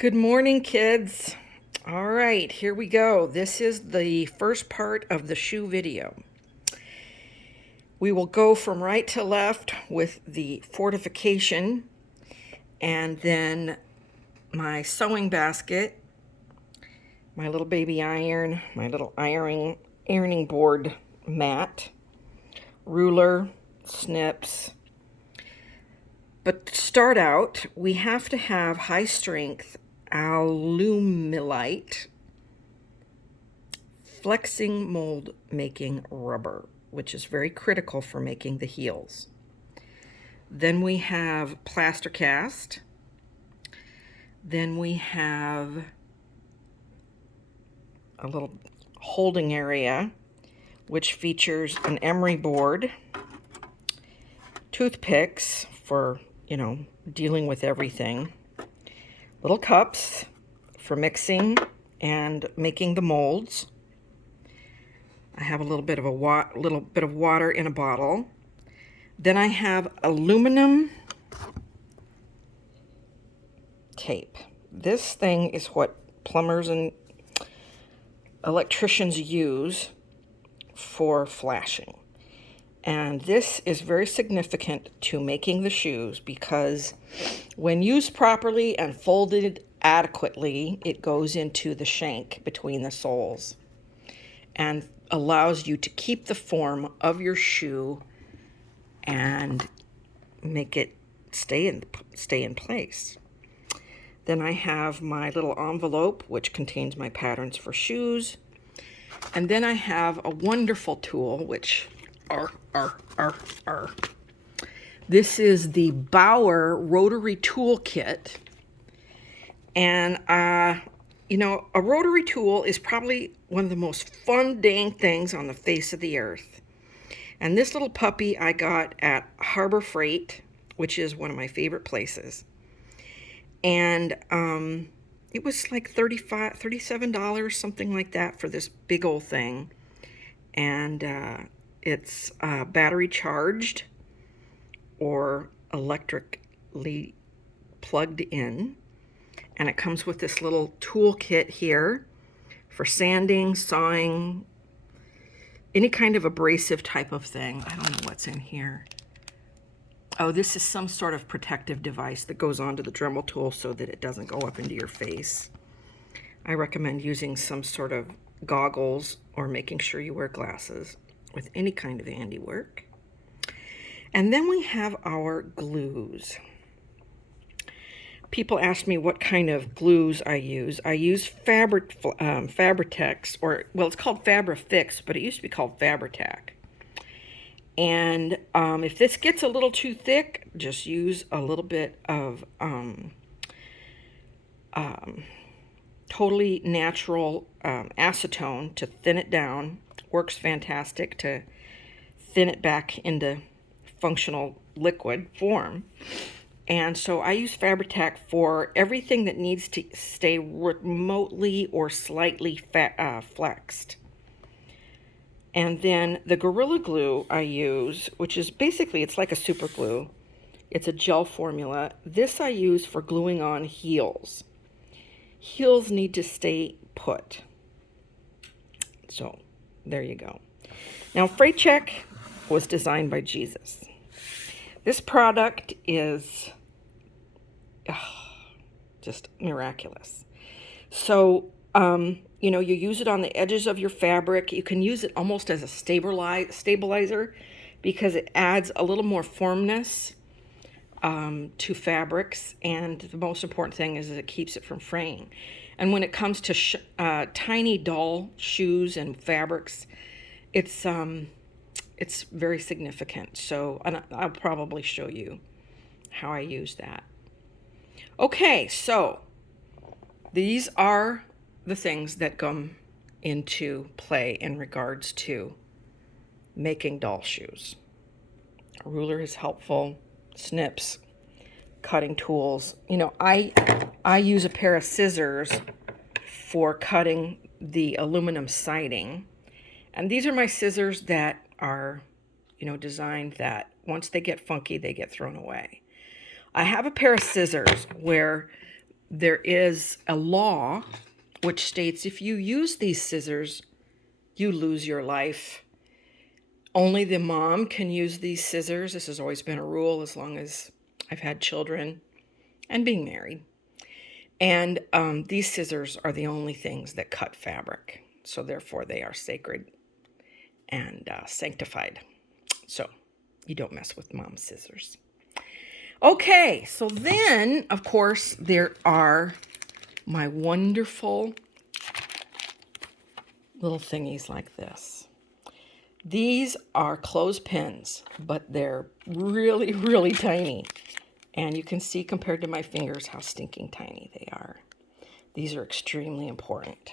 Good morning, kids. All right, here we go. This is the first part of the shoe video. We will go from right to left with the fortification, and then my sewing basket, my little baby iron, my little ironing board mat, ruler, snips. But to start out, we have to have high strength alumilite flexing mold making rubber, which is very critical for making the heels. Then we have plaster cast. Then we have a little holding area, which features an emery board, toothpicks for, dealing with everything, little cups for mixing and making the molds. I have a little bit of water in a bottle. Then I have aluminum tape. This thing is what plumbers and electricians use for flashing. And this is very significant to making the shoes because when used properly and folded adequately, it goes into the shank between the soles and allows you to keep the form of your shoe and make it stay in place. Then I have my little envelope, which contains my patterns for shoes. And then I have a wonderful tool, which this is the Bauer rotary tool kit. And, a rotary tool is probably one of the most fun dang things on the face of the earth. And this little puppy I got at Harbor Freight, which is one of my favorite places. And it was like $37, something like that, for this big old thing. And it's battery charged or electrically plugged in. And it comes with this little tool kit here for sanding, sawing, any kind of abrasive type of thing. I don't know what's in here. Oh, this is some sort of protective device that goes onto the Dremel tool so that it doesn't go up into your face. I recommend using some sort of goggles or making sure you wear glasses with any kind of handiwork. And then we have our glues. People ask me what kind of glues I use. I use Fabri-Tex, it's called Fabri-Fix, but it used to be called Fabri-Tac. And if this gets a little too thick, just use a little bit of totally natural acetone to thin it down. Works fantastic to thin it back into functional liquid form. And so I use Fabri-Tac for everything that needs to stay remotely or slightly flexed. And then the Gorilla Glue I use, which is basically, it's like a super glue. It's a gel formula. This I use for gluing on heels. Heels need to stay put. So there you go. Now, Freight Check was designed by Jesus. This product is just miraculous. So, you use it on the edges of your fabric. You can use it almost as a stabilizer because it adds a little more firmness to fabrics. And the most important thing is that it keeps it from fraying. And when it comes to tiny, dull shoes and fabrics, it's very significant. So I'll probably show you how I use that. Okay, so these are the things that come into play in regards to making doll shoes. A ruler is helpful, snips, cutting tools. I use a pair of scissors for cutting the aluminum siding. And these are my scissors that are, designed that once they get funky, they get thrown away. I have a pair of scissors where there is a law which states if you use these scissors, you lose your life. Only the mom can use these scissors. This has always been a rule as long as I've had children and being married. And these scissors are the only things that cut fabric. So therefore they are sacred and sanctified. So you don't mess with mom's scissors. Okay, so then, of course, there are my wonderful little thingies like this. These are clothespins, but they're really, really tiny. And you can see compared to my fingers how stinking tiny they are. These are extremely important.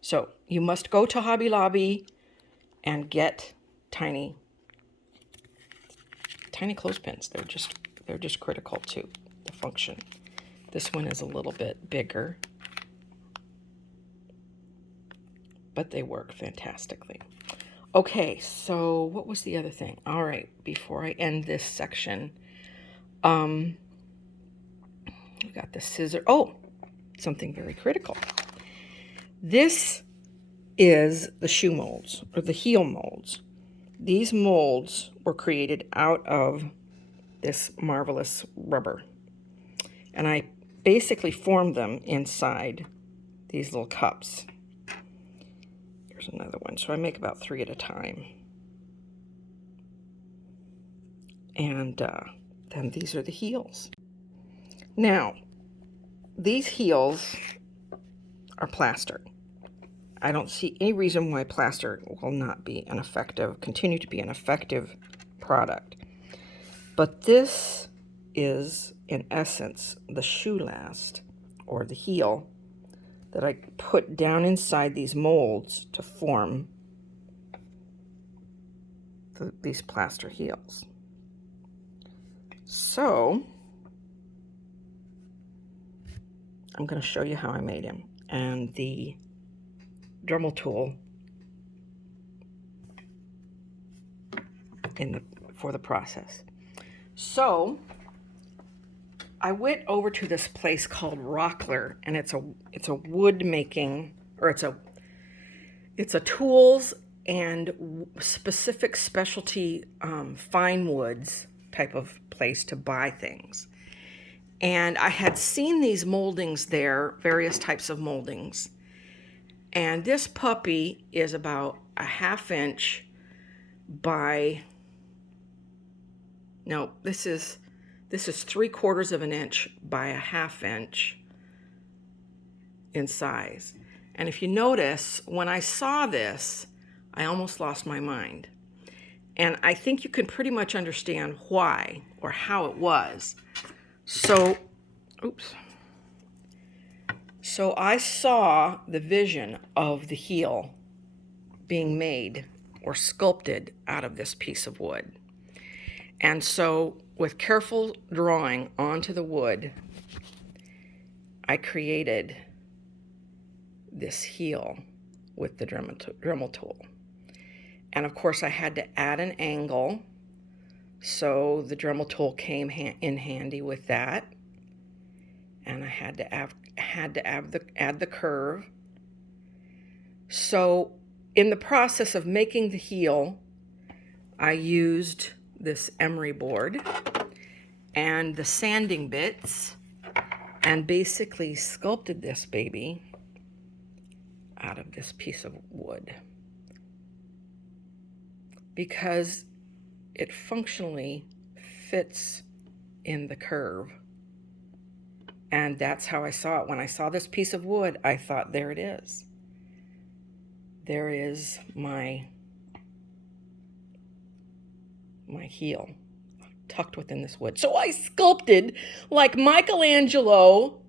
So you must go to Hobby Lobby and get tiny clothespins. They're just critical to the function. This one is a little bit bigger, but they work fantastically. Okay, so what was the other thing? All right, before I end this section, we got the scissor. Oh, something very critical. This is the shoe molds, or the heel molds. These molds were created out of this marvelous rubber. And I basically formed them inside these little cups. Here's another one. So I make about 3 at a time. And then these are the heels. Now, these heels are plaster. I don't see any reason why plaster will not be continue to be an effective product. But this is, in essence, the shoe last, or the heel, that I put down inside these molds to form these plaster heels. So, I'm going to show you how I made him. And the Dremel tool for the process. So I went over to this place called Rockler, and it's a wood making, or it's a tools and specific specialty fine woods type of place to buy things. And I had seen these moldings there, various types of moldings. And this puppy is about a 1/2 inch by, no, this is 3/4 of an inch by a 1/2 inch in size. And if you notice, when I saw this, I almost lost my mind. And I think you can pretty much understand why or how it was. So, oops. So I saw the vision of the heel being made or sculpted out of this piece of wood. And so with careful drawing onto the wood, I created this heel with the Dremel tool. And of course I had to add an angle, so the Dremel tool came in handy with that. And I had to add the curve. So in the process of making the heel, I used this emery board and the sanding bits and basically sculpted this baby out of this piece of wood because it functionally fits in the curve. And that's how I saw it. When I saw this piece of wood, I thought, there it is. There is my heel tucked within this wood. So I sculpted like Michelangelo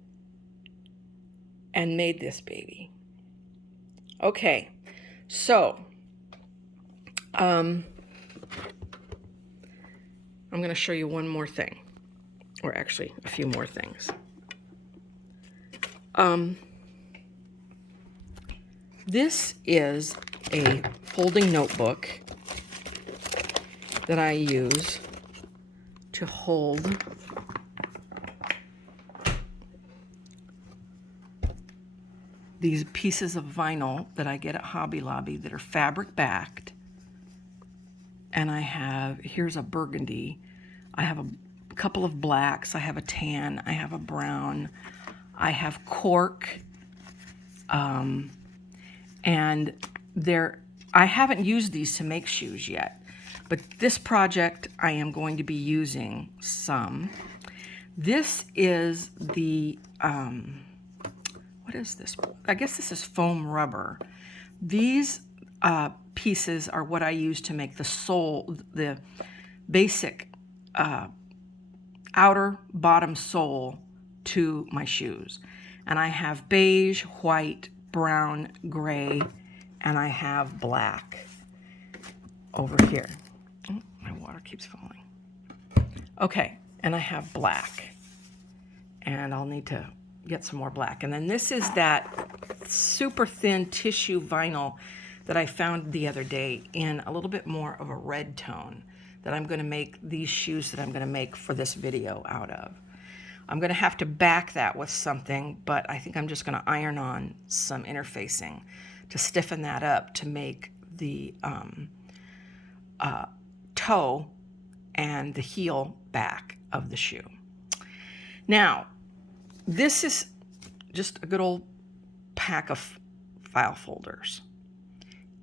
and made this baby. Okay, so I'm going to show you one more thing, or actually a few more things. This is a folding notebook that I use to hold these pieces of vinyl that I get at Hobby Lobby that are fabric backed. And I have, here's a burgundy. I have a couple of blacks. I have a tan. I have a brown. I have cork. And I haven't used these to make shoes yet, but this project I am going to be using some. This is the, what is this? I guess this is foam rubber. These pieces are what I use to make the sole, the basic outer bottom sole to my shoes. And I have beige, white, brown, gray, and I have black over here. Oh, my water keeps falling. Okay, and I have black. And I'll need to get some more black. And then this is that super thin tissue vinyl that I found the other day in a little bit more of a red tone that I'm going to make these shoes that I'm going to make for this video out of. I'm going to have to back that with something, but I think I'm just going to iron on some interfacing to stiffen that up to make the toe and the heel back of the shoe. Now, this is just a good old pack of file folders.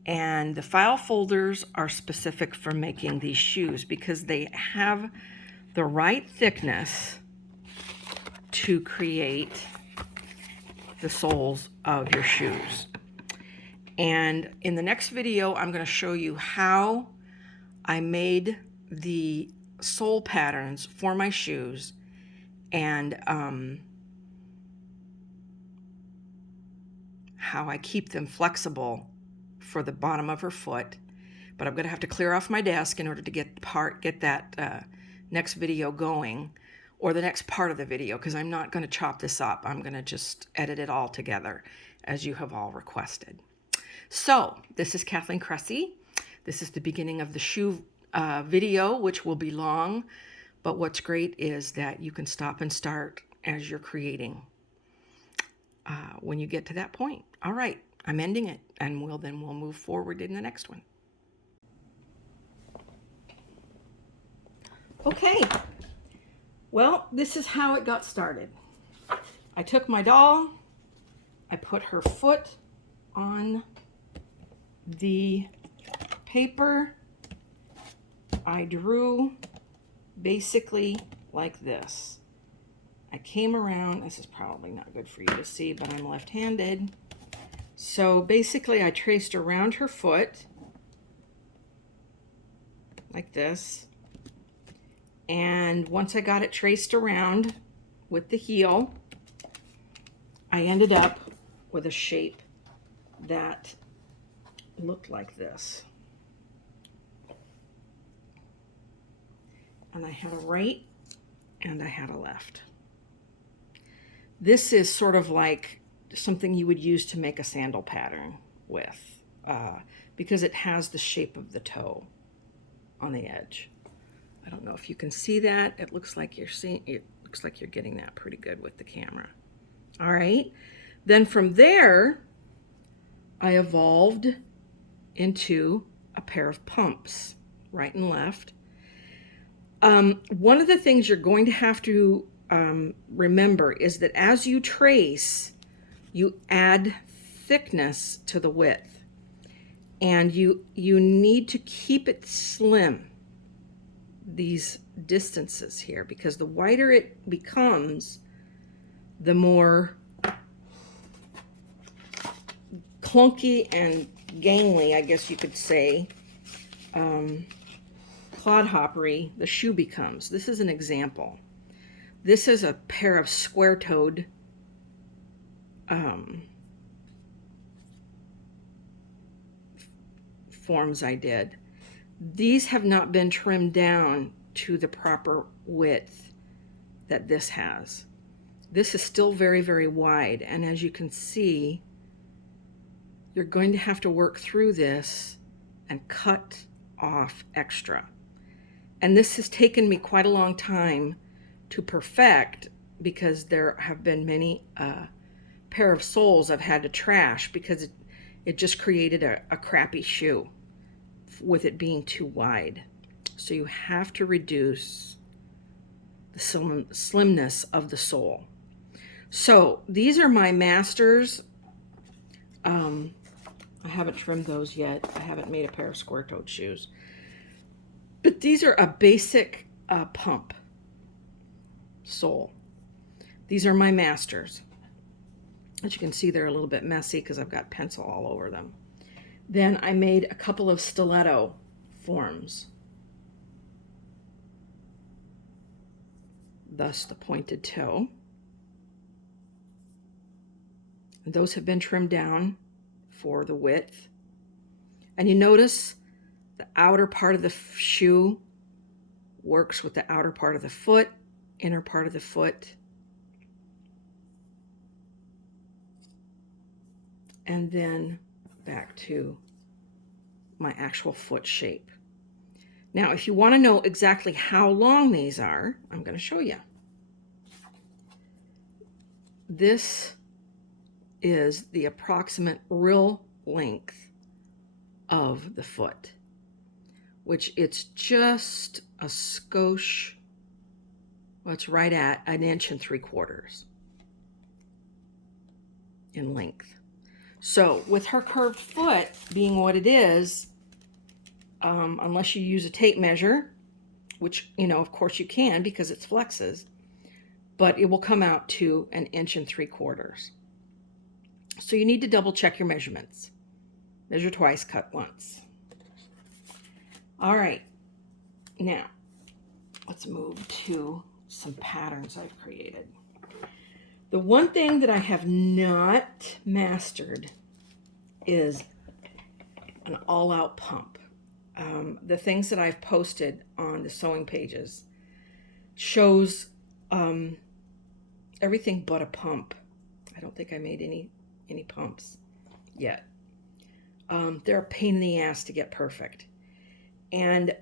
And the file folders are specific for making these shoes because they have the right thickness to create the soles of your shoes. And in the next video, I'm going to show you how I made the sole patterns for my shoes and how I keep them flexible for the bottom of her foot. But I'm going to have to clear off my desk in order to get that next video going, or the next part of the video, because I'm not going to chop this up. I'm going to just edit it all together as you have all requested. So this is Kathleen Cressy. This is the beginning of the shoe video, which will be long, but what's great is that you can stop and start as you're creating when you get to that point. All right, I'm ending it, and we'll move forward in the next one. Okay, well, this is how it got started. I took my doll, I put her foot on the paper, I drew basically like this. I came around, this is probably not good for you to see, but I'm left-handed. So basically I traced around her foot like this. And once I got it traced around with the heel, I ended up with a shape that looked like this. And I had a right and I had a left. This is sort of like something you would use to make a sandal pattern with, because it has the shape of the toe on the edge. I don't know if you can see that. It looks like you're getting that pretty good with the camera. All right. Then from there, I evolved into a pair of pumps, right and left. One of the things you're going to have to remember is that as you trace, you add thickness to the width, and you need to keep it slim, these distances here, because the wider it becomes, the more clunky and gangly, I guess you could say, clodhoppery the shoe becomes. This is an example. This is a pair of square-toed forms I did. These have not been trimmed down to the proper width that this has. This is still very, very wide, and as you can see, you're going to have to work through this and cut off extra. And this has taken me quite a long time to perfect, because there have been many pair of soles I've had to trash because it just created a crappy shoe with it being too wide. So you have to reduce the slimness of the sole. So these are my masters. I haven't trimmed those yet. I haven't made a pair of square-toed shoes. But these are a basic pump sole. These are my masters. As you can see, they're a little bit messy because I've got pencil all over them. Then I made a couple of stiletto forms. Thus the pointed toe. And those have been trimmed down for the width. And you notice the outer part of the shoe works with the outer part of the foot, inner part of the foot. And then back to my actual foot shape. Now, if you want to know exactly how long these are, I'm going to show you. This is the approximate real length of the foot, which it's just a skosh, well, it's right at 1 3/4 inches in length. So with her curved foot being what it is, unless you use a tape measure, which, of course you can because it's flexes, but it will come out to 1 3/4 inches. So you need to double check your measurements. Measure twice, cut once. All right, now let's move to some patterns I've created. The one thing that I have not mastered is an all-out pump. The things that I've posted on the sewing pages shows everything but a pump. I don't think I made any pumps yet. They're a pain in the ass to get perfect. And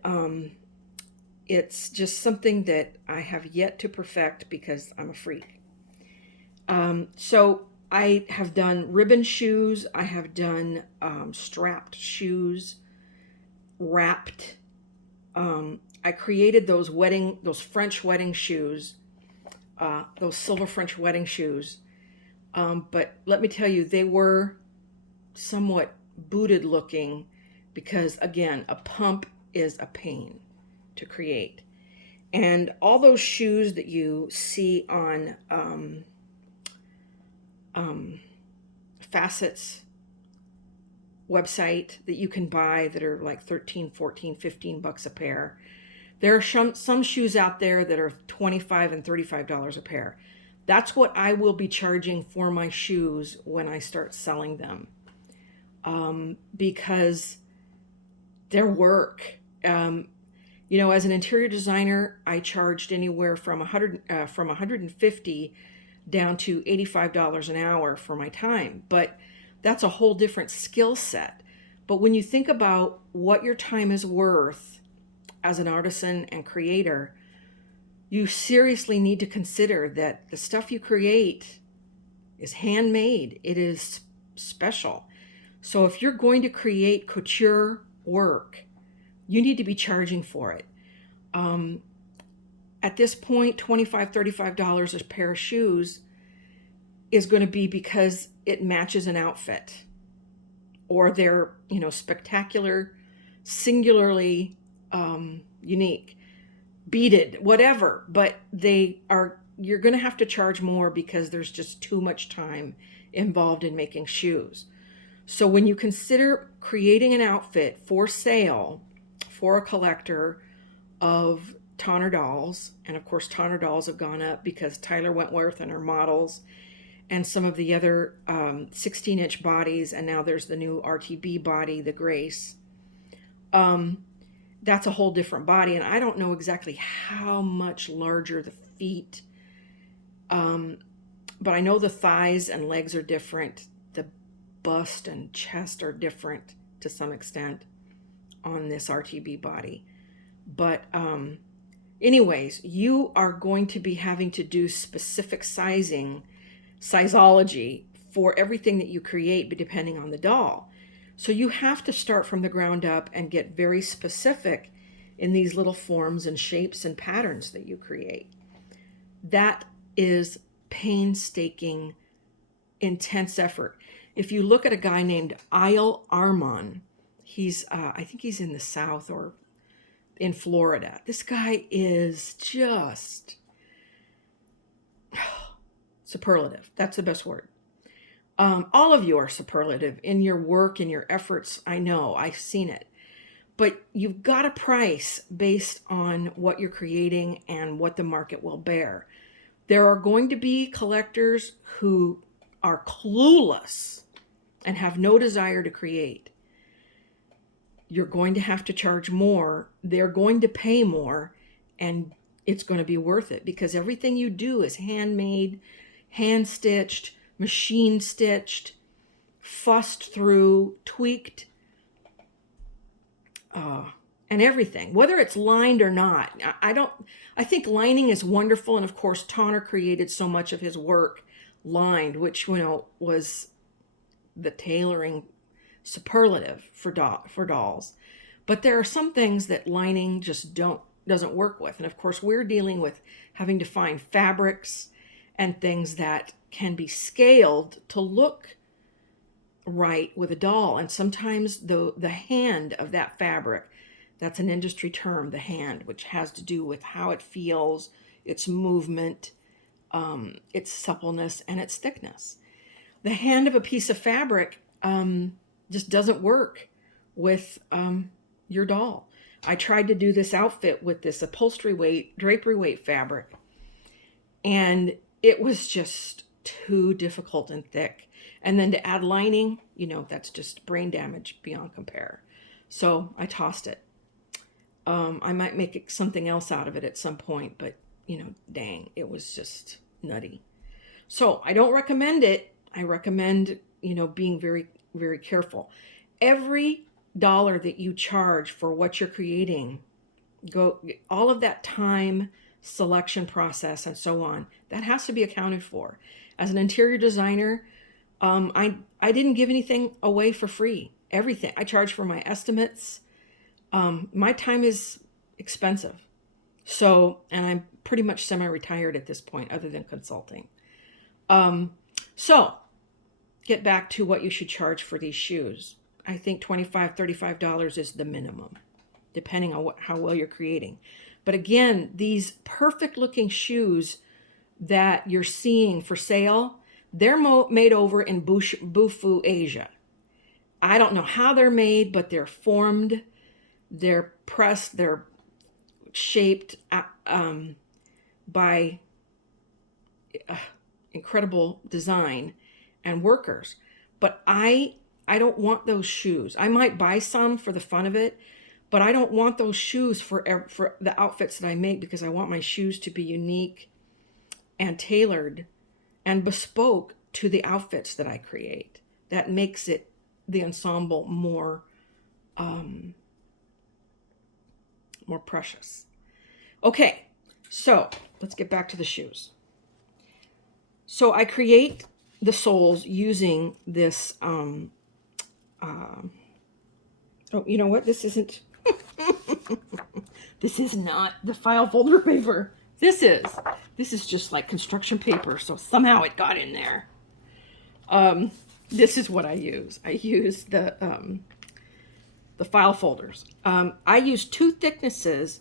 it's just something that I have yet to perfect because I'm a freak. So I have done ribbon shoes. I have done strapped shoes, wrapped. I created those French wedding shoes, those silver French wedding shoes. But let me tell you, they were somewhat booted looking because, again, a pump is a pain to create. And all those shoes that you see on Facet's website that you can buy that are like 13, 14, 15 bucks a pair. There are some shoes out there that are $25 and $35 a pair. That's what I will be charging for my shoes when I start selling them. Because they're work. As an interior designer, I charged anywhere from $150 down to $85 an hour for my time. But that's a whole different skill set. But when you think about what your time is worth as an artisan and creator, you seriously need to consider that the stuff you create is handmade. It is special. So if you're going to create couture work, you need to be charging for it. At this point, $25, $35 a pair of shoes is going to be because it matches an outfit, or they're, spectacular, singularly unique, beaded, whatever. But you're going to have to charge more because there's just too much time involved in making shoes. So when you consider creating an outfit for sale for a collector of Tonner dolls, and of course Tonner dolls have gone up because Tyler Wentworth and her models and some of the other 16-inch bodies, and now there's the new RTB body, the Grace. That's a whole different body, and I don't know exactly how much larger the feet, but I know the thighs and legs are different. The bust and chest are different to some extent on this RTB body. But anyways, you are going to be having to do specific sizology for everything that you create, but depending on the doll. So you have to start from the ground up and get very specific in these little forms and shapes and patterns that you create. That is painstaking, intense effort. If you look at a guy named Isle Armon, he's, I think he's in the South or in Florida. This guy is just superlative. That's the best word. All of you are superlative in your work, in your efforts. I know, I've seen it. But you've got a price based on what you're creating and what the market will bear. There are going to be collectors who are clueless and have no desire to create. You're going to have to charge more. They're going to pay more, and it's going to be worth it because everything you do is handmade, hand-stitched, machine-stitched, fussed through, tweaked, and everything, whether it's lined or not. I think lining is wonderful. And of course, Tonner created so much of his work lined, which, was the tailoring superlative for dolls. But there are some things that lining just doesn't work with. And of course, we're dealing with having to find fabrics and things that can be scaled to look right with a doll. And sometimes the hand of that fabric, that's an industry term, the hand, which has to do with how it feels, its movement, its suppleness, and its thickness. The hand of a piece of fabric just doesn't work with your doll. I tried to do this outfit with this upholstery weight, drapery weight fabric, and it was just too difficult and thick. And then to add lining, that's just brain damage beyond compare. So I tossed it. I might make something else out of it at some point, but dang, it was just nutty. So I don't recommend it. I recommend, being very, very careful. Every dollar that you charge for what you're creating, all of that time, selection process, and so on, that has to be accounted for. As an interior designer, I didn't give anything away for free. Everything. I charge for my estimates. My time is expensive. So, and I'm pretty much semi-retired at this point, other than consulting. So get back to what you should charge for these shoes. I think $25, $35 is the minimum, depending on how well you're creating. But again, these perfect looking shoes that you're seeing for sale, they're made over in Bufu, Asia. I don't know how they're made, but they're formed, they're pressed, they're shaped by incredible design and workers. But I don't want those shoes. I might buy some for the fun of it, but I don't want those shoes for the outfits that I make, because I want my shoes to be unique and tailored and bespoke to the outfits that I create. That makes it, the ensemble, more precious. Okay, so let's get back to the shoes. So I create the soles using this, oh, you know what? This isn't, this is not the file folder paper. This is just like construction paper. So somehow it got in there. This is what I use. I use the file folders. I use two thicknesses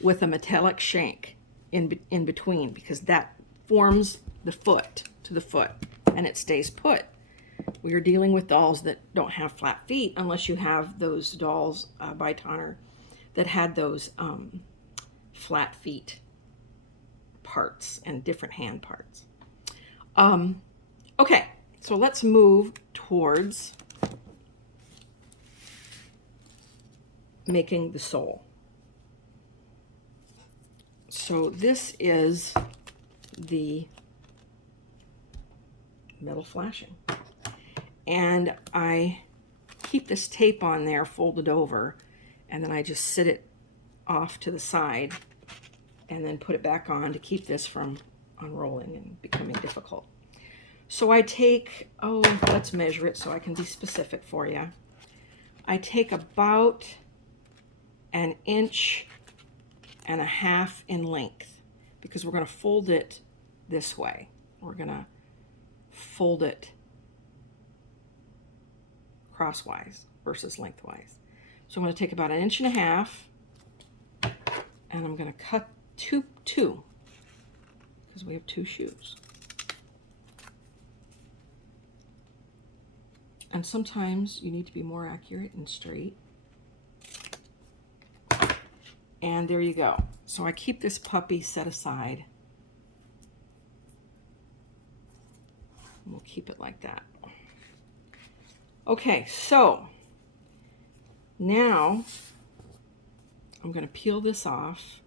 with a metallic shank in between, because that forms the foot to the foot and it stays put. We are dealing with dolls that don't have flat feet, unless you have those dolls by Tonner that had those flat feet parts and different hand parts. Okay, so let's move towards making the sole. So this is the metal flashing. And I keep this tape on there folded over, and then I just sit it off to the side and then put it back on to keep this from unrolling and becoming difficult. So I take, oh, let's measure it so I can be specific for you. I take about 1.5 inches in length, because we're going to fold it this way. We're going to fold it crosswise versus lengthwise. So I'm going to take about 1.5 inches, and I'm going to cut two, because we have 2 shoes. And sometimes you need to be more accurate and straight. And there you go. So I keep this puppy set aside. And we'll keep it like that. Okay, so now I'm going to peel this off.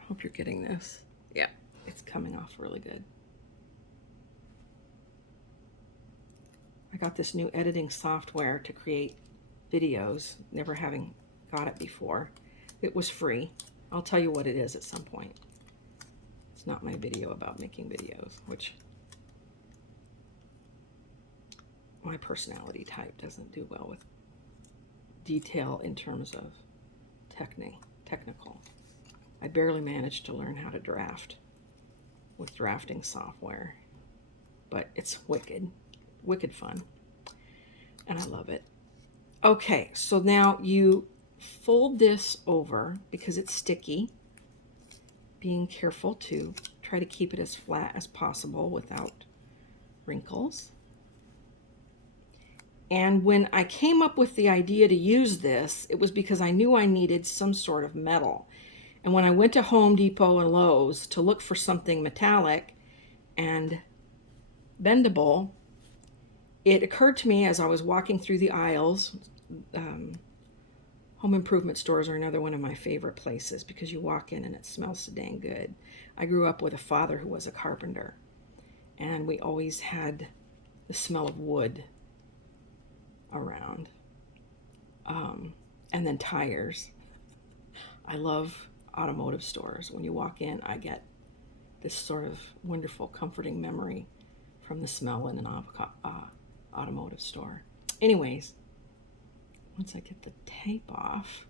I hope you're getting this. Yeah, it's coming off really good. I got this new editing software to create videos, never having got it before. It was free. I'll tell you what it is at some point. It's not my video about making videos, which my personality type doesn't do well with detail in terms of technical. I barely managed to learn how to draft with drafting software, but it's wicked fun, and I love it. Okay, so now you fold this over because it's sticky, being careful to try to keep it as flat as possible without wrinkles. And when I came up with the idea to use this, it was because I knew I needed some sort of metal. And when I went to Home Depot and Lowe's to look for something metallic and bendable, it occurred to me as I was walking through the aisles. Home improvement stores are another one of my favorite places because you walk in and it smells so dang good. I grew up with a father who was a carpenter, and we always had the smell of wood around. And then tires. I love automotive stores. When you walk in, I get this sort of wonderful, comforting memory from the smell in an automotive store. Anyways, once I get the tape off,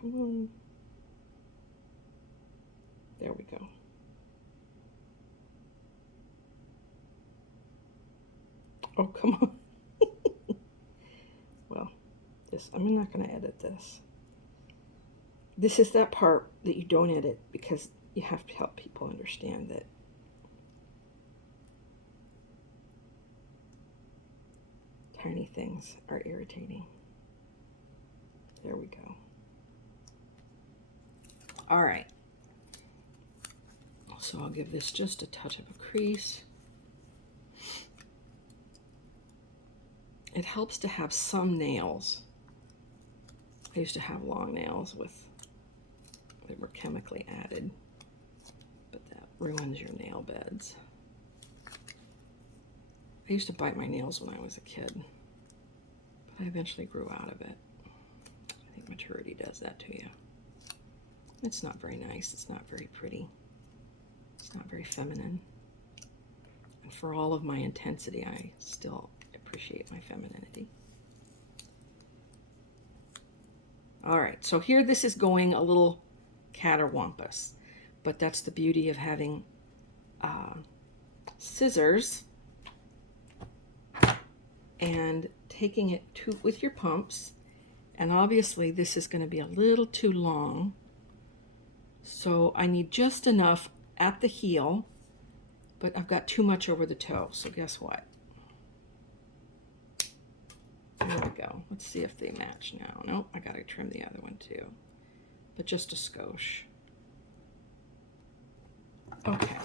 come on, there we go. Oh, come on. Well, I'm not going to edit this. This is that part that you don't edit because you have to help people understand that tiny things are irritating. There we go. All right. So I'll give this just a touch of a crease. It helps to have some nails. I used to have long nails that were chemically added, but that ruins your nail beds. I used to bite my nails when I was a kid, but I eventually grew out of it. I think maturity does that to you. It's not very nice. It's not very pretty. It's not very feminine. And for all of my intensity, I still appreciate my femininity. All right, so here this is going a little catterwampus, but that's the beauty of having scissors and taking it with your pumps. And obviously this is going to be a little too long, so I need just enough at the heel, but I've got too much over the toe, so guess what? There we go. Let's see if they match now. Nope, I gotta trim the other one too, but just a skosh. Okay.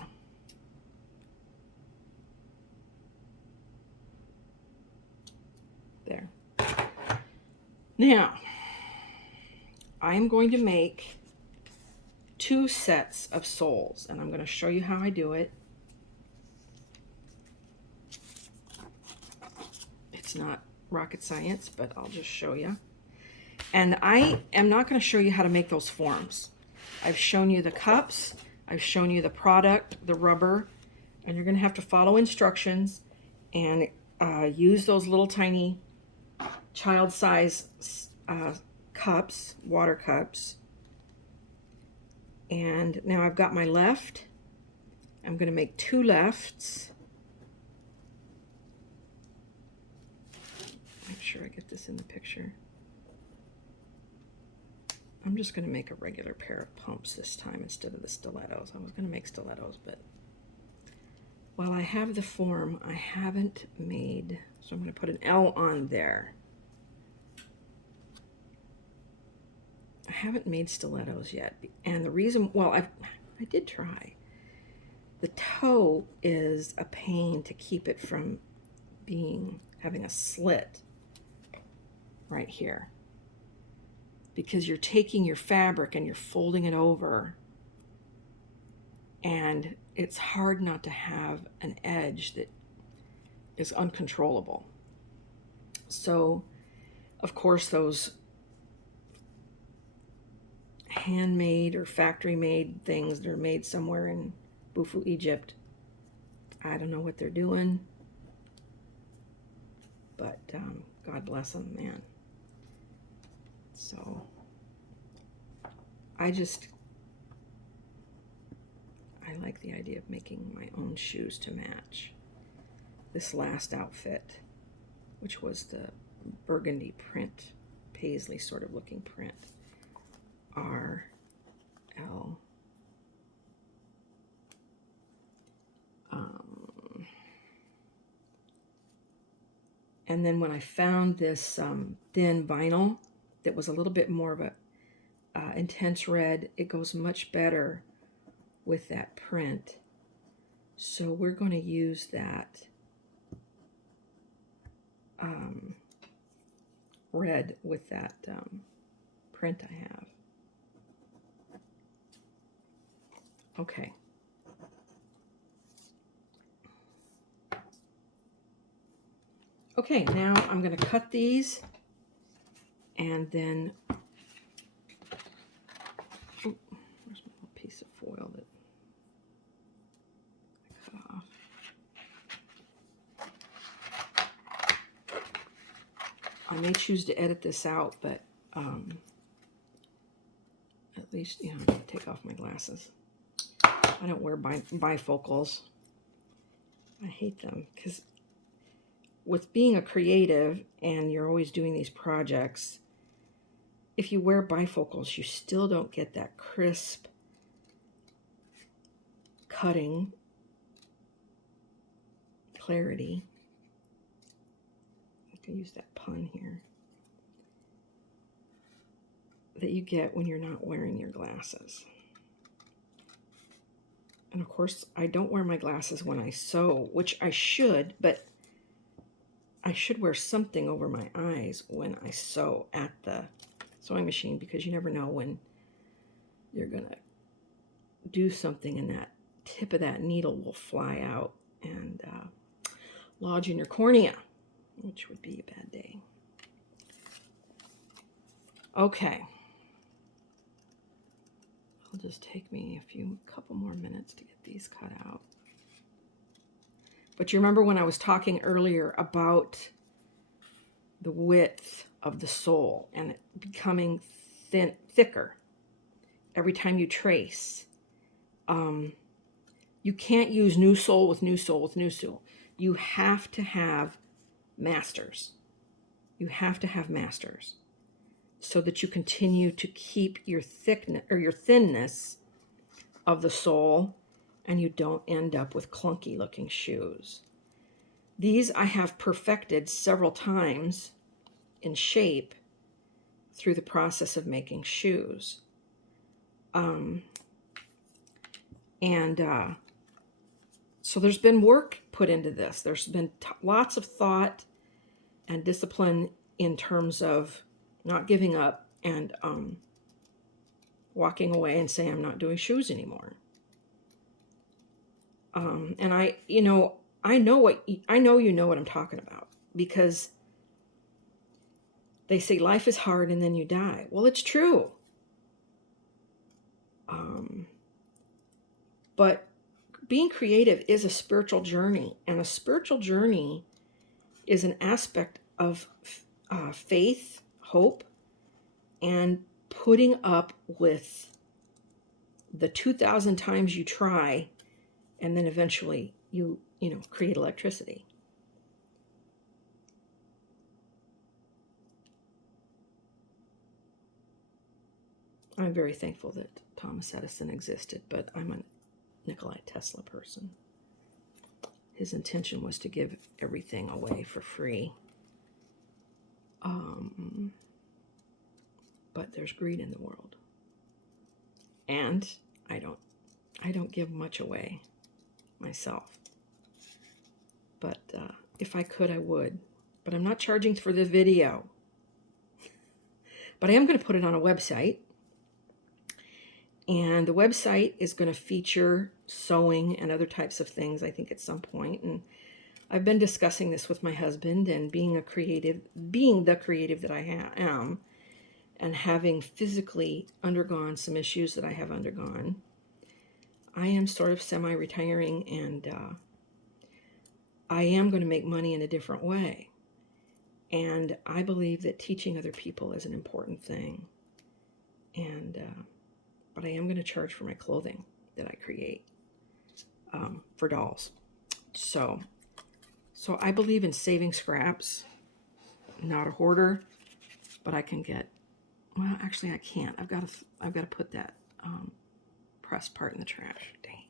There. Now, I'm going to make 2 sets of soles, and I'm going to show you how I do it. It's not rocket science, but I'll just show you. And I am not going to show you how to make those forms. I've shown you the cups, I've shown you the product, the rubber, and you're going to have to follow instructions and use those little tiny child size cups, water cups. And now I've got my left. I'm going to make 2 lefts. Make sure I get this in the picture. I'm just going to make a regular pair of pumps this time instead of the stilettos. I was going to make stilettos, but while I have the form, I haven't made, so I'm going to put an L on there. I haven't made stilettos yet, and the reason, well, I did try. The toe is a pain to keep it from having a slit right here, because you're taking your fabric and you're folding it over, and it's hard not to have an edge that is uncontrollable. So, of course, those handmade or factory-made things that are made somewhere in Bufu, Egypt, I don't know what they're doing, but God bless them, man. So I like the idea of making my own shoes to match this last outfit, which was the burgundy print, paisley sort of looking print. RL. And then when I found this thin vinyl that was a little bit more of a intense red, it goes much better with that print. So we're going to use that red with that print I have. Okay. Okay, now I'm going to cut these, and then, where's my little piece of foil that I cut off? I may choose to edit this out, but at least, you know, I'm going to take off my glasses. I don't wear bifocals. I hate them because with being a creative and you're always doing these projects, if you wear bifocals, you still don't get that crisp cutting clarity. I can use that pun here. That you get when you're not wearing your glasses. And of course, I don't wear my glasses when I sew, which I should, but I should wear something over my eyes when I sew at the sewing machine, because you never know when you're going to do something and that tip of that needle will fly out and lodge in your cornea, which would be a bad day. Okay. It'll just take me a couple more minutes to get these cut out. But you remember when I was talking earlier about the width of the sole and it becoming thicker every time you trace. You can't use new sole with new sole with new sole. You have to have masters. You have to have masters so that you continue to keep your thickness or your thinness of the sole, and you don't end up with clunky looking shoes. These I have perfected several times in shape through the process of making shoes. So there's been work put into this. There's been lots of thought and discipline in terms of not giving up and walking away and saying I'm not doing shoes anymore. And I know you know what I'm talking about, because they say life is hard and then you die. Well, it's true. But being creative is a spiritual journey, and a spiritual journey is an aspect of faith, hope, and putting up with the 2,000 times you try, and then eventually you create electricity. I'm very thankful that Thomas Edison existed, but I'm a Nikola Tesla person. His intention was to give everything away for free. But there's greed in the world. And I don't give much away myself. But if I could, I would. But I'm not charging for the video. But I am going to put it on a website. And the website is going to feature sewing and other types of things, I think, at some point. And I've been discussing this with my husband, and being the creative that I am, and having physically undergone some issues that I have undergone, I am sort of semi-retiring, and I am going to make money in a different way. And I believe that teaching other people is an important thing. And but I am going to charge for my clothing that I create for dolls. So I believe in saving scraps. Not a hoarder, but I can get. Well, actually, I can't. I've got to put that press part in the trash. Dang,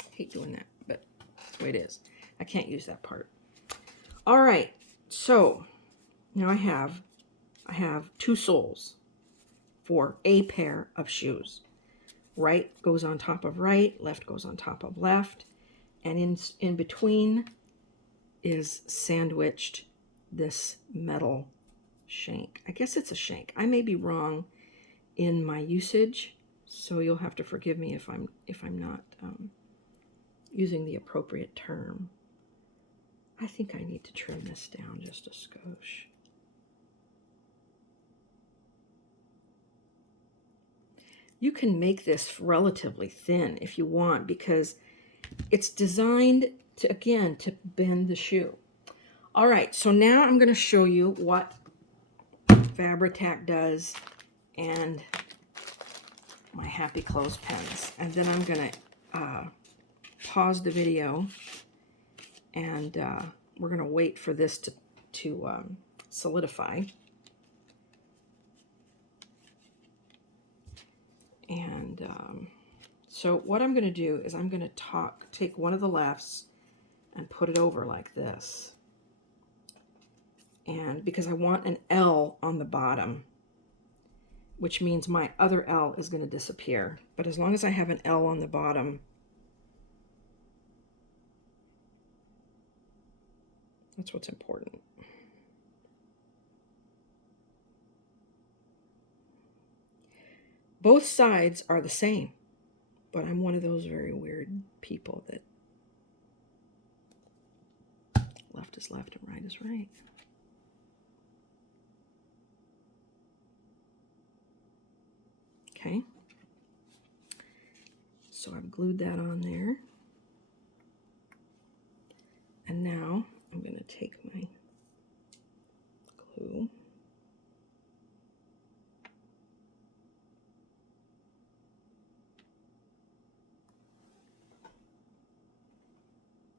I hate doing that, but that's the way it is. I can't use that part. All right, so now I have 2 soles for a pair of shoes. Right goes on top of right, left goes on top of left, and in between is sandwiched this metal shank. I guess it's a shank. I may be wrong in my usage, so you'll have to forgive me if I'm not using the appropriate term. I think I need to trim this down just a skosh. You can make this relatively thin if you want, because it's designed to bend the shoe. All right, so now I'm going to show you what Fabri-Tac does and my Happy Clothes pens. And then I'm going to pause the video, and we're going to wait for this to solidify. And so what I'm going to do is I'm going to take one of the lefts and put it over like this. And because I want an L on the bottom, which means my other L is going to disappear. But as long as I have an L on the bottom, that's what's important. Both sides are the same, but I'm one of those very weird people that left is left and right is right. Okay, so I've glued that on there. And now I'm going to take my glue.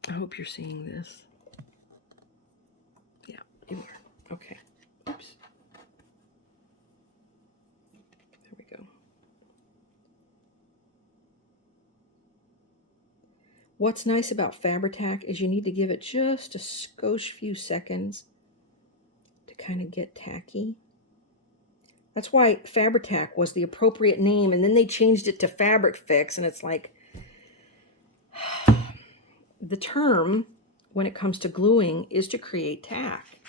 I hope you're seeing this. Yeah, you are. Okay. Oops. There we go. What's nice about Fabri-Tac is you need to give it just a skosh few seconds to kind of get tacky. That's why Fabri-Tac was the appropriate name, and then they changed it to Fabric Fix, and it's like, the term when it comes to gluing is to create tack.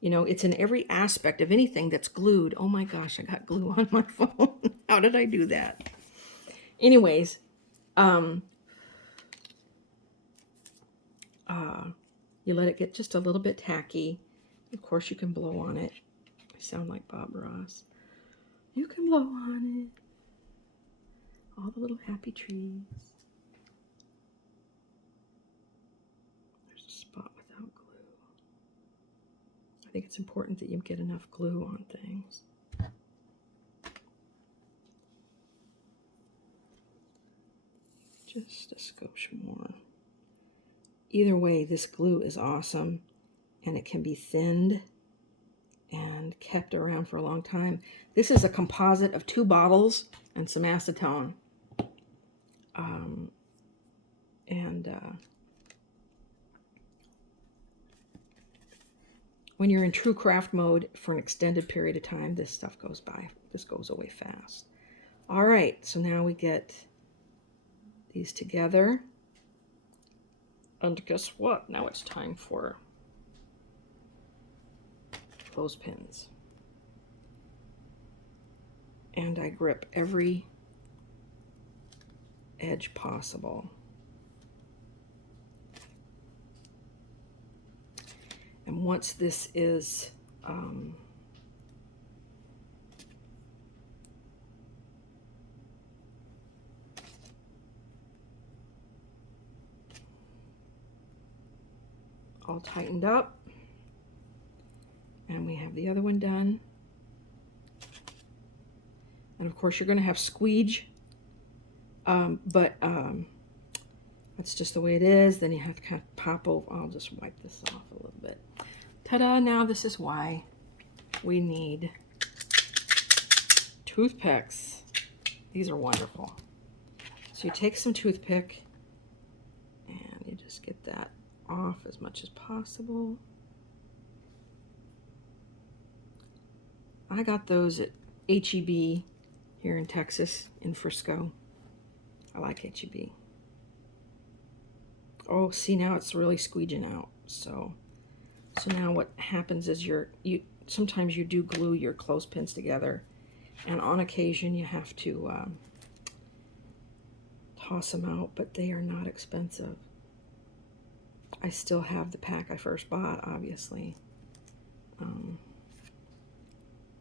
You know, it's in every aspect of anything that's glued. Oh my gosh, I got glue on my phone. How did I do that? Anyways, you let it get just a little bit tacky. Of course, you can blow on it. I sound like Bob Ross. You can blow on it. All the little happy trees. think it's important that you get enough glue on things. Just a skosh more. Either way, this glue is awesome, and it can be thinned and kept around for a long time. This is a composite of 2 bottles and some acetone. When you're in true craft mode for an extended period of time, this stuff goes by. This goes away fast. All right, so now we get these together. And guess what? Now it's time for clothespins. And I grip every edge possible. And once this is all tightened up, and we have the other one done. And of course you're going to have squeege, but that's just the way it is. Then you have to kind of pop over. I'll just wipe this off a little bit. Ta-da! Now this is why we need toothpicks. These are wonderful. So you take some toothpick and you just get that off as much as possible. I got those at H-E-B here in Texas, in Frisco. I like H-E-B. Oh, see, now it's really squeeging out. So now what happens is sometimes you do glue your clothespins together, and on occasion you have to toss them out, but they are not expensive. I still have the pack I first bought, obviously.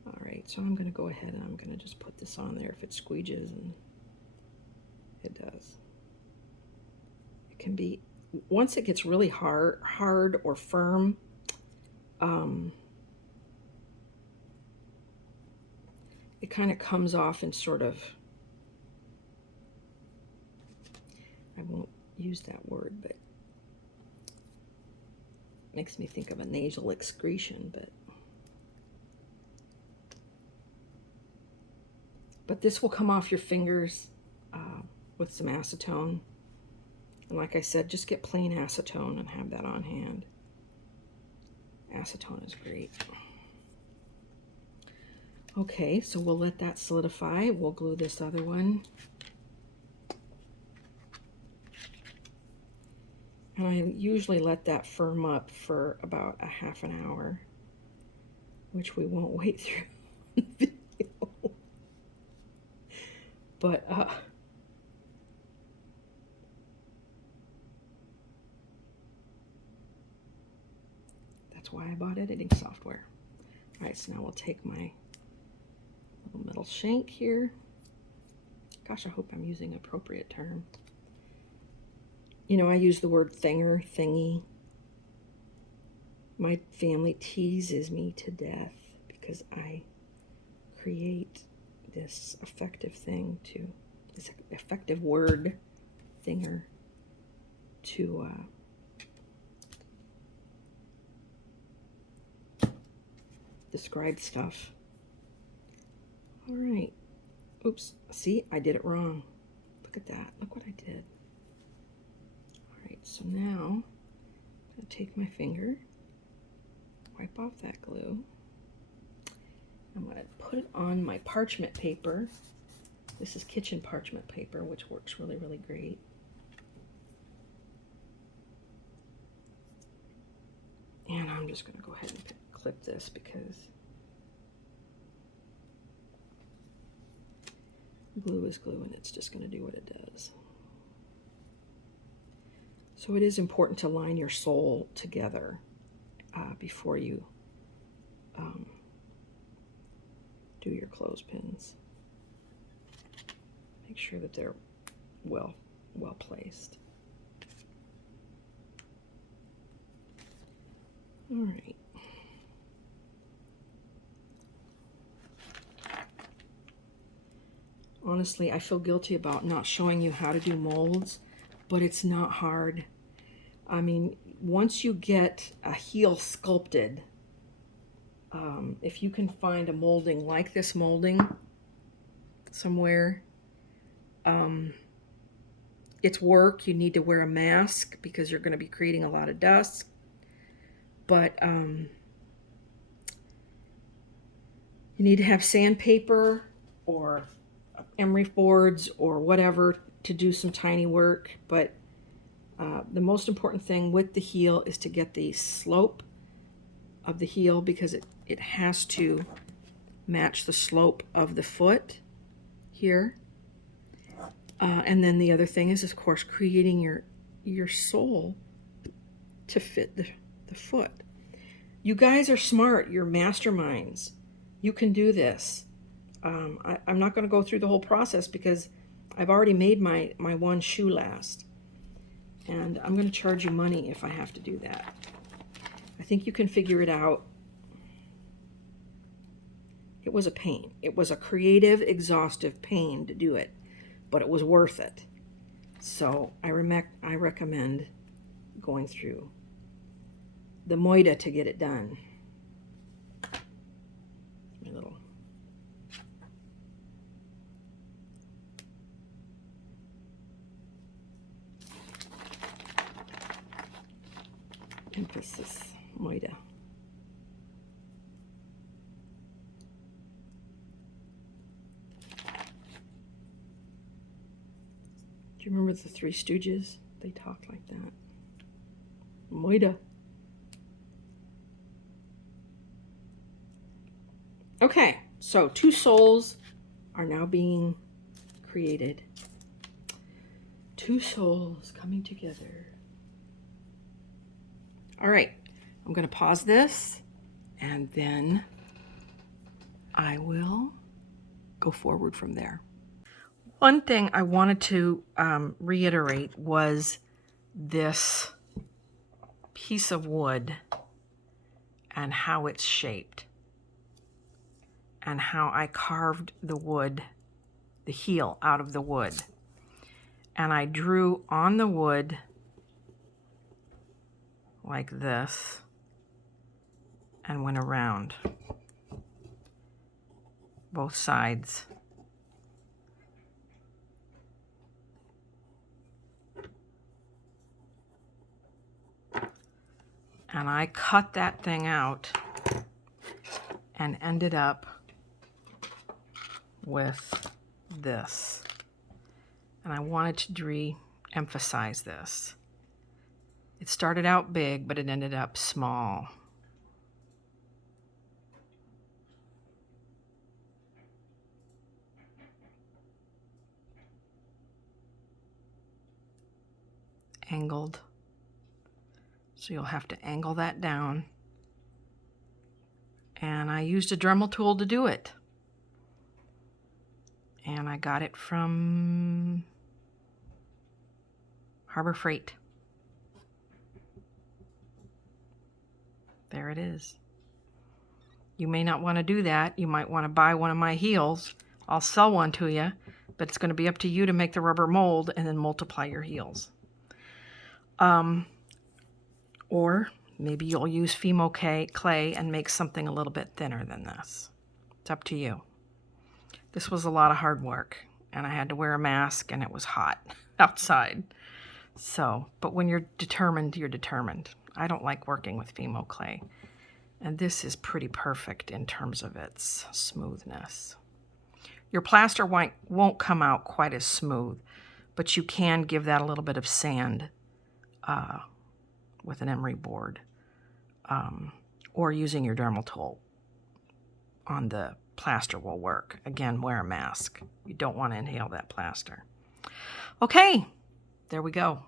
All right, so I'm going to go ahead and I'm going to just put this on there if it squeeges, and it does. It can be, once it gets really hard or firm, it kind of comes off in sort of, I won't use that word, but makes me think of a nasal excretion, but this will come off your fingers with some acetone. And like I said, just get plain acetone and have that on hand. Acetone is great. Okay, so we'll let that solidify. We'll glue this other one. And I usually let that firm up for about a half an hour, which we won't wait through the video. But that's why I bought editing software. All right, so now we'll take my little metal shank here. Gosh, I hope I'm using an appropriate term. You know, I use the word thinger, thingy. My family teases me to death because I create this effective thing to, this effective word, thinger, to describe stuff. All right. Oops. See, I did it wrong. Look at that. Look what I did. All right, so now I'm going to take my finger, wipe off that glue. I'm going to put it on my parchment paper. This is kitchen parchment paper, which works really, really great. And I'm just going to go ahead and clip this because glue is glue and it's just going to do what it does. So it is important to line your sole together before you do your clothespins. Make sure that they're well placed. All right. Honestly, I feel guilty about not showing you how to do molds, but it's not hard. I mean, once you get a heel sculpted, if you can find a molding like this molding somewhere, it's work. You need to wear a mask because you're going to be creating a lot of dust. But you need to have sandpaper or emery boards or whatever to do some tiny work. But the most important thing with the heel is to get the slope of the heel, because it has to match the slope of the foot here. And then the other thing is, of course, creating your sole to fit the foot. You guys are smart. You're masterminds. You can do this. I'm not going to go through the whole process because I've already made my one shoe last. And I'm going to charge you money if I have to do that. I think you can figure it out. It was a pain. It was a creative, exhaustive pain to do it, but it was worth it. So I recommend going through the moida to get it done. My little emphasis moida. Do you remember the Three Stooges? They talked like that. Moida. Okay, so 2 soles are now being created. 2 soles coming together. All right, I'm going to pause this and then I will go forward from there. One thing I wanted to reiterate was this piece of wood and how it's shaped and how I carved the wood, the heel out of the wood. And I drew on the wood like this and went around both sides. And I cut that thing out and ended up with this. And I wanted to re-emphasize this. It started out big, but it ended up small. Angled. So you'll have to angle that down. And I used a Dremel tool to do it. And I got it from Harbor Freight. There it is. You may not want to do that. You might want to buy one of my heels. I'll sell one to you, but it's going to be up to you to make the rubber mold and then multiply your heels. Or maybe you'll use Fimo clay and make something a little bit thinner than this. It's up to you. This was a lot of hard work, and I had to wear a mask, and it was hot outside. So, but when you're determined, you're determined. I don't like working with Fimo clay, and this is pretty perfect in terms of its smoothness. Your plaster won't come out quite as smooth, but you can give that a little bit of sand with an emery board, or using your Dremel tool on the plaster will work. Again, wear a mask. You don't want to inhale that plaster. Okay, there we go.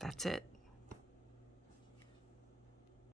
That's it.